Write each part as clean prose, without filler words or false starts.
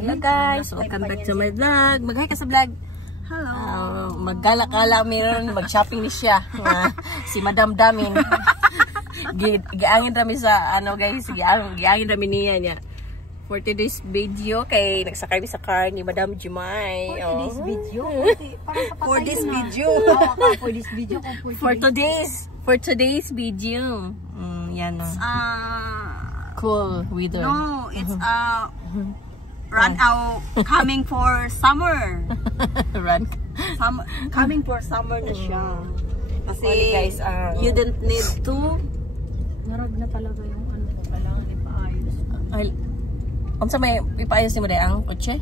Hello guys, welcome back to my vlog. Mag-hi ka sa vlog. Hello. Maggala-gala meron, mag-shopping ni siya. Si Madam Damin. Giangin rami sa ano guys, giangin rami niya. For today's video kay nagsakay mi sa car ni Madam Jumay. For this video. For today's video. Yan. Cool weather. No, it's run out coming for summer. Coming for summer na siya. Kasi guys, you don't need to. Narag na talaga yung ano, kailangan ipaayos. Ay, unsa may ipaayos ni mo day ang kotse?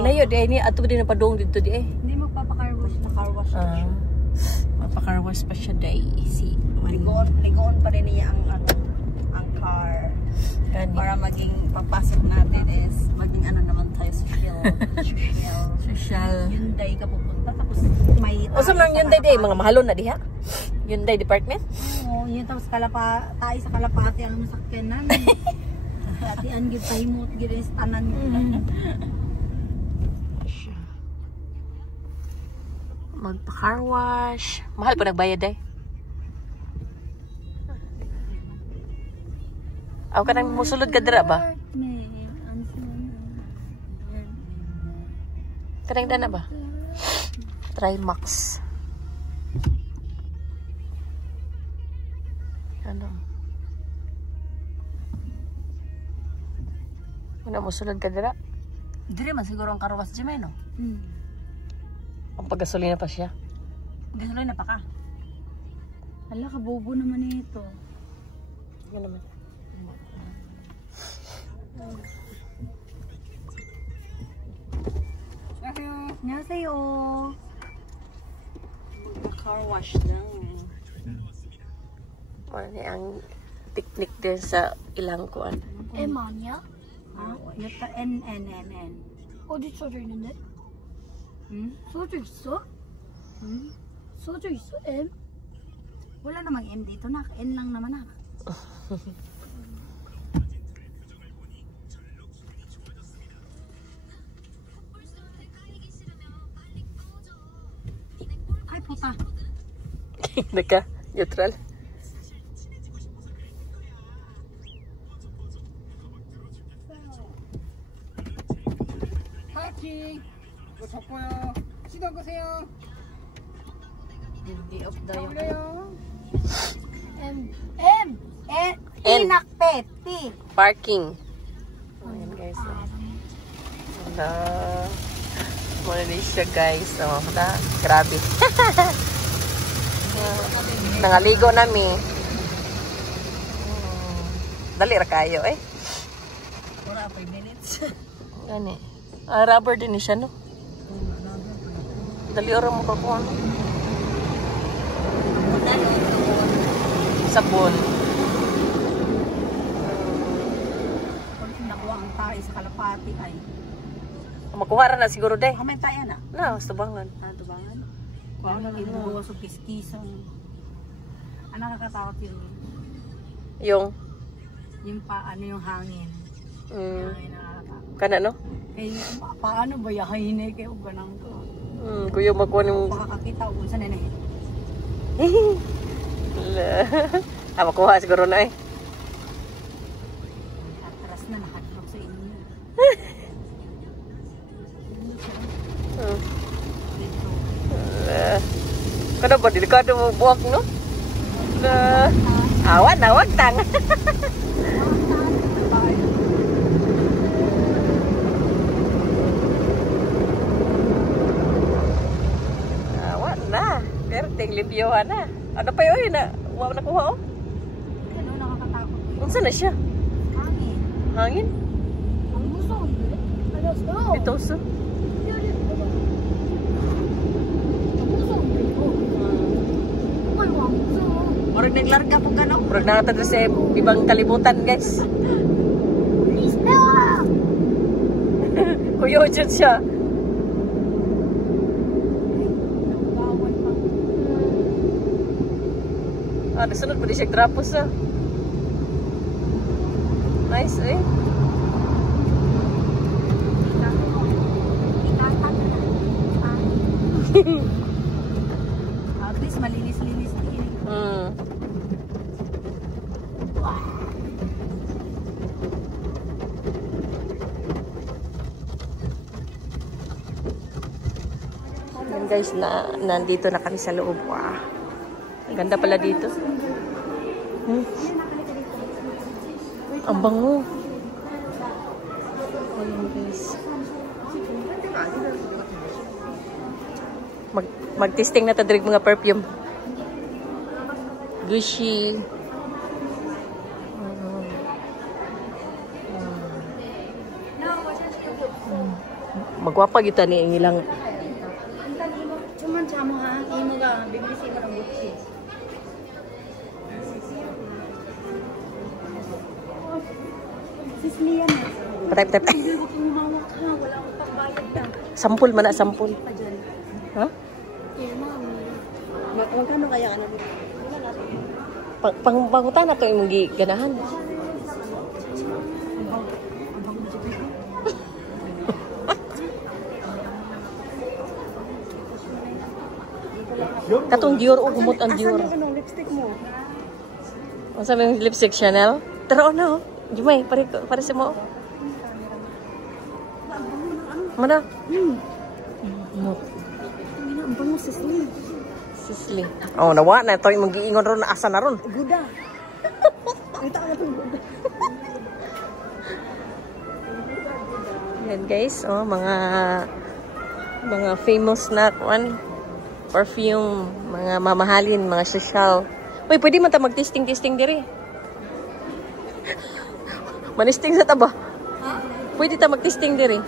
Layo day ni ato din padung dito di eh. Hindi magpapa-car wash na car wash. Mapa-car wash pa siya day. Si Ligoon pa rin niya ang car. Para maging papasok natin is maging ano naman tayo social. Hyundai ka pupunta tapos may Unsa man Hyundai day mga mahalon na diha? Hyundai department? Oo, yun tapos tayo sa Kalapati ang masakyan namin. Dati ang gipahimot gid sa tanan. Magpa-car wash. Mahal pa nagbayad day? Aw ka nang musulod ka dira ba? Kanang dana ba? Trimax. Ano? Muna musulod ka dira? Dire man siguro ang karawas di no? Ang paggasolina pa siya. Gasolina pa ka. Hala, kabobo naman ito. Ano naman? Annyeonghaseyo. Car wash lang. Ano ang technique din sa ilang kuan. Emanya? Yata N. 어디 써져 있는데? 써져 있어? 써져 있어? M? Wala namang M dito na. N lang naman na. Ay puta. Naka, neutral. 파킹 이거 접고요 시동 끄세요 Hindi off daw yung 올려요 M. N. Pinakpeti. parking. Ayan guys. Wala. Muna din siya guys. Oh, wala. Grabe. Nangaligo nami. Dali ra kayo eh. Wala 5 minutes. Gani. Rubber din siya no. Dali ra mo ka ko ano. Sabon. Kung nakuha ang tayo sa Kalapati ay. Makuha ra na siguro day. Kamay tayo na. Na, subangan. Tubangan. Kuha na ibuwa sa piskisang. Ang nakakatakot Yung yung paano yung hangin. Hangin nakakatakot. kana no? Kaya paano ba yahin eh kayo ganang ko. Kuya magkuha ng Makakakita ko sa nene. makuha siguro na eh. Atras na nakadrop sa inyo. Kada ba delikado mo buwak no? Awan na wag tang. Awan na. Pero tinglipyohan na. Ano pa yun na? Wow nakuha oh. Ano nakakatakot ko. Unsa na siya? Hangin. Hangin? 안 무서운데? 알았어. Ito so. 무서운데 이거? 이거 안 무서워. Murag naglarga po ka no? Murag na natin sa ibang kalibutan guys. Lista! Kuya Ojot siya. Bawal pa. Nasunod pa di siya grapos ah. guys, eh. At least malinis-linis din. Yan guys, nandito na kami sa loob. Wow. Ang ganda pala dito. Ang bango. Ayan guys. Mag-testing na tadrig mga perfume. Gucci. Magwapa kita ni ang ilang. Cuman mo ha, imo ka, bibili mo ng Gucci. Sisliyan na. Patay. Hindi ko humawak ha, wala akong pagbayad na. Sampul man na, sampul. Ha? Magkano kaya ka na dito? Pangutan na ito yung ganahan. Katong Dior o gumot ang Dior. Ano, lipstick mo? Ang sabi ng lipstick Chanel? Tara na oh. Jumay, pare sa mo. Mana? Ang bango, Sisli. Sisli. Oh, nawa na ito yung mag-iingon ron na asa na ron. Guda. Kita ka na itong guda. Yan guys, oh, mga famous na perfume, mga mamahalin, mga social. Uy, pwede man ta mag-testing diri. Manisting sa taba. Pwede ta mag-testing diri.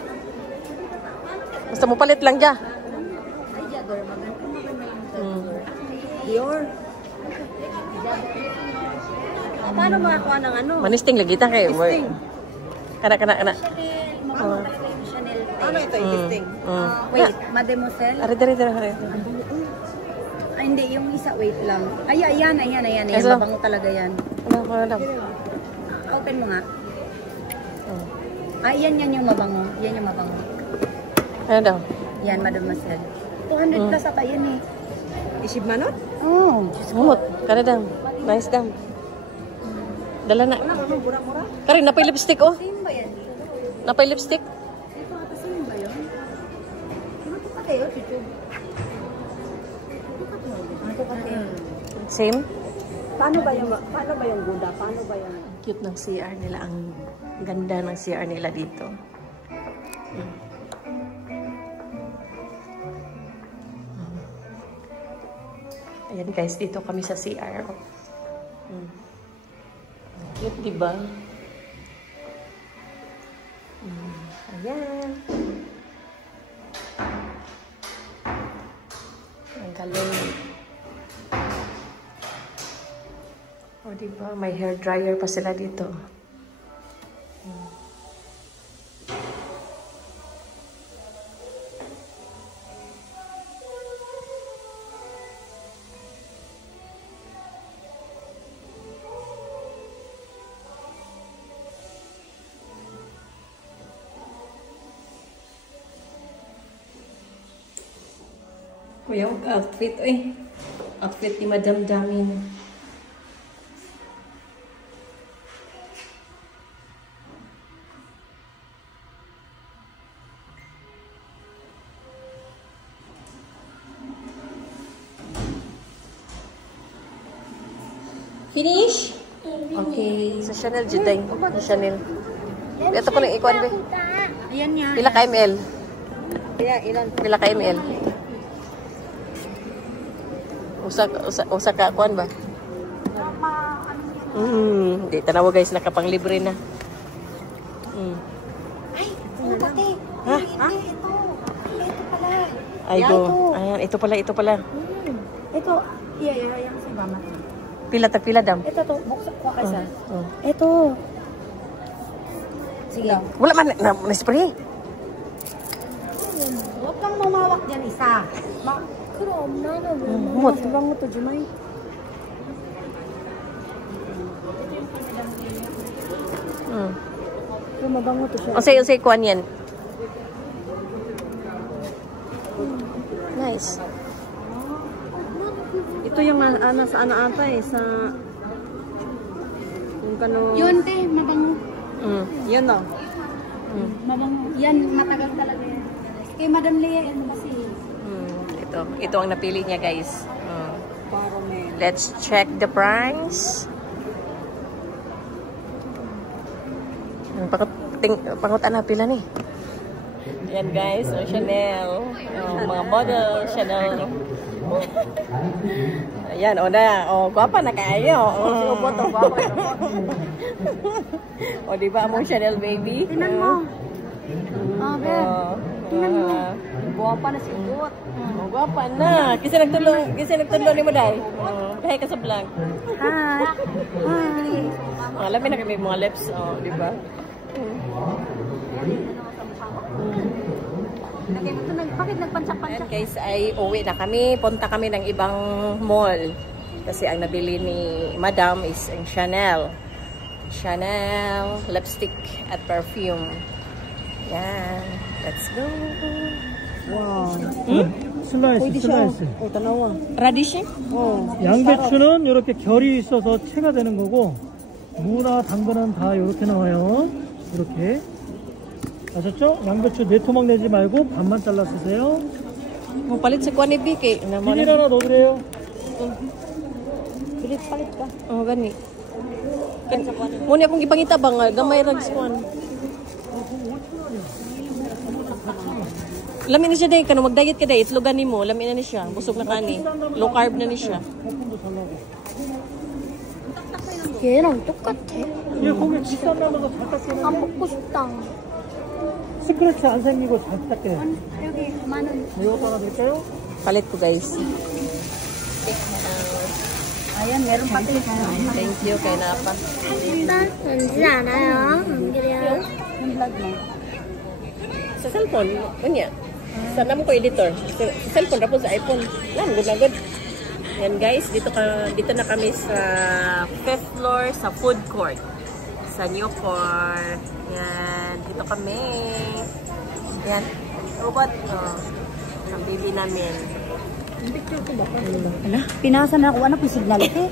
Basta mo palit lang dya. Dior. Paano makakuha ng ano? Manisting lagi ta kay. Kana. Chanel. Ano ito, lipstick? Wait, Mademoiselle? Ari. Ay, hindi. Yung isa, wait lang. Ay, ayan. Eso? Mabango talaga yan. Ano? Open mo nga. Ay, yan yung mabango. Yan yung mabango. Ano daw? Yan, Mademoiselle. 200 plus ata yan eh. Isip manot? Oo. Humot. Kana daw. Nice daw. Dala na. Ano, mura-mura? Kari, napay lipstick oh. Same ba yan? Napay lipstick. Ito ata, same ba yun? Ano ito pati yun, Chuchu? Ito pati yun. Same. Paano ba yung Buddha? Paano ba yung... Cute ng CR nila. Ang ganda ng CR nila dito. Ayan guys, dito kami sa CR. Cute, diba? Ayan. Ang galing. O, diba? May hair dryer pa sila dito. Kuya, outfit. Uy, outfit ni Madam Damin. Finish? Okay. Sa Chanel, Juday. Sa Chanel. Ito ko nang ikuan, be. Ayan niya. Pila ka ml? Kaya, ilan? Pila ka ml? Usa ka kuan ba? Di tanawa guys, nakapanglibre na. Ay, ito pati. Ha? Hindi, ito. Ito pala. Ay go. Ayan, ito pala. Ito, yan si Mama. Pila dam. Ito to, buksan ko kaysa. Ito. Sige. Wala man na-spray. Huwag kang mamawak dyan isa. Krom na naman. Humot. Bango to, Jumay. Mm. Ito mabango to siya. Unsay kuan yan. Nice. Ito yung sa ata eh, sa... Yung kano... Yun, te, mabango. Yun o. Mabango. Yan, matagal talaga yan. Kay Madam Lea, ano kasi. Ito ang napili niya, guys. Let's check the price. Pangutan na pila ni. Yan guys, Chanel. Mga model, Chanel. Ayan, gwapa na kayo. Diba among Chanel baby? Tinan mo. Babe. Tinan mo. Guwapa na si Gut. Gwapa na. Kasi nagtulong ni mo dahil. Kahit ka sa vlog. Hi. Alam mo na kami mga lips, diba? Bakit nagpansak-pansak? Guys, ay uwi na kami. Punta kami ng ibang mall. Kasi ang nabili ni Madam is ang Chanel. Chanel lipstick at perfume. Yan. Let's go. Wow. 슬라이스. tanawa. Radish? 양배추는 이렇게 결이 있어서 채가 되는 거고 무나 당근은 다 이렇게 나와요. 이렇게 아셨죠? 양배추 4토막 내지 말고 반만 잘라 쓰세요. Palit sa kuan ni Vicky. 비닐 하나 넣어드려요. Palit ka. Gani. Muna akong ipangita ba nga gamay rags kuan. Lamin na siya day, kano mag-diet ka day, itlogan ni mo, lamin na ni siya, busog na kani, low carb na ni siya. 얘랑 똑같아. 얘 거기 비싼 나무가 잘 닦여내. 안 먹고 싶다. 스크래치 안 생기고 잘 닦여. 여기 만원. 이것도 하나 드릴까요? Palit ko guys. Ayan, meron pa tayo. Thank you kay Napa. 일단 왠지 알아요. 안 그래요? Yung vlog mo. Sa cellphone, kunya. Sa naman ko editor. Sa cellphone, tapos sa iPhone. Good na good. Yan guys, dito na kami sa 5th floor sa food court. Sa Newport. Yan, dito kami. Yan. Robot. Ang baby namin. Pinasa na ako, ano po signal eh?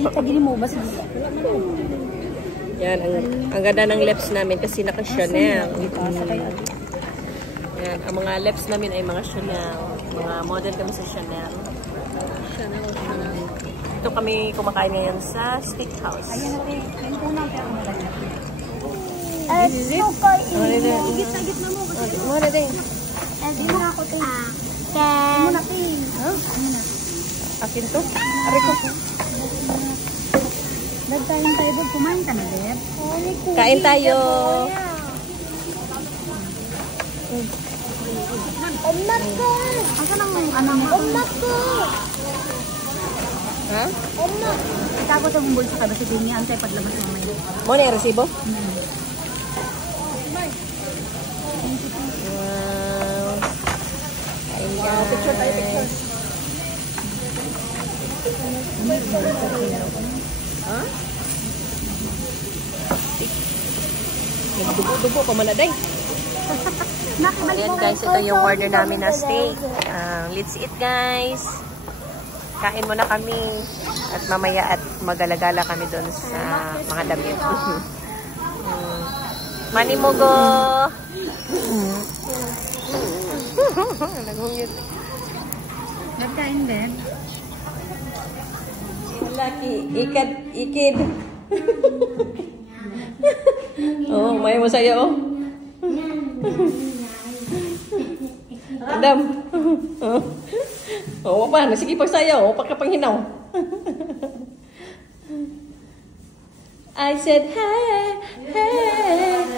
Itagin mo ba signal? Yan, ang ganda ng lips namin kasi naka-Chanel. Yan, ang mga lips namin ay mga Chanel. Mga model kami sa Chanel. Ito kami kumakain ngayon sa steakhouse. Ayan natin, yung unang pero malagyan. This is it? Gitna-gitna mo kasi. Muna din. Di mo ako tayo. Di mo na tayo. Akin to? Ari ko. Nagtayin tayo doon, kumain ka na, Deb. Kain tayo. 엄마 거. Asa nang ano mo? 엄마 거. Ha? 엄마. Itago sa mong bulsa ka ba si Dini? Antay paglabas mo may. Mo na yung resibo? Wow. Kain guys. Picture tayo, picture. Ha? Nagdugo-dugo pa man na day. Ayan guys, ito yung order namin na steak. Let's eat guys. Kain muna kami. At mamaya at magalagala kami doon sa mga damit. Manimugo! Naghungit. Nagkain din. Laki, ikid. Oh, may masaya oh. Adam. Oh, pa, sige pagsayaw, pagkapanghinaw. I said, hey, hey.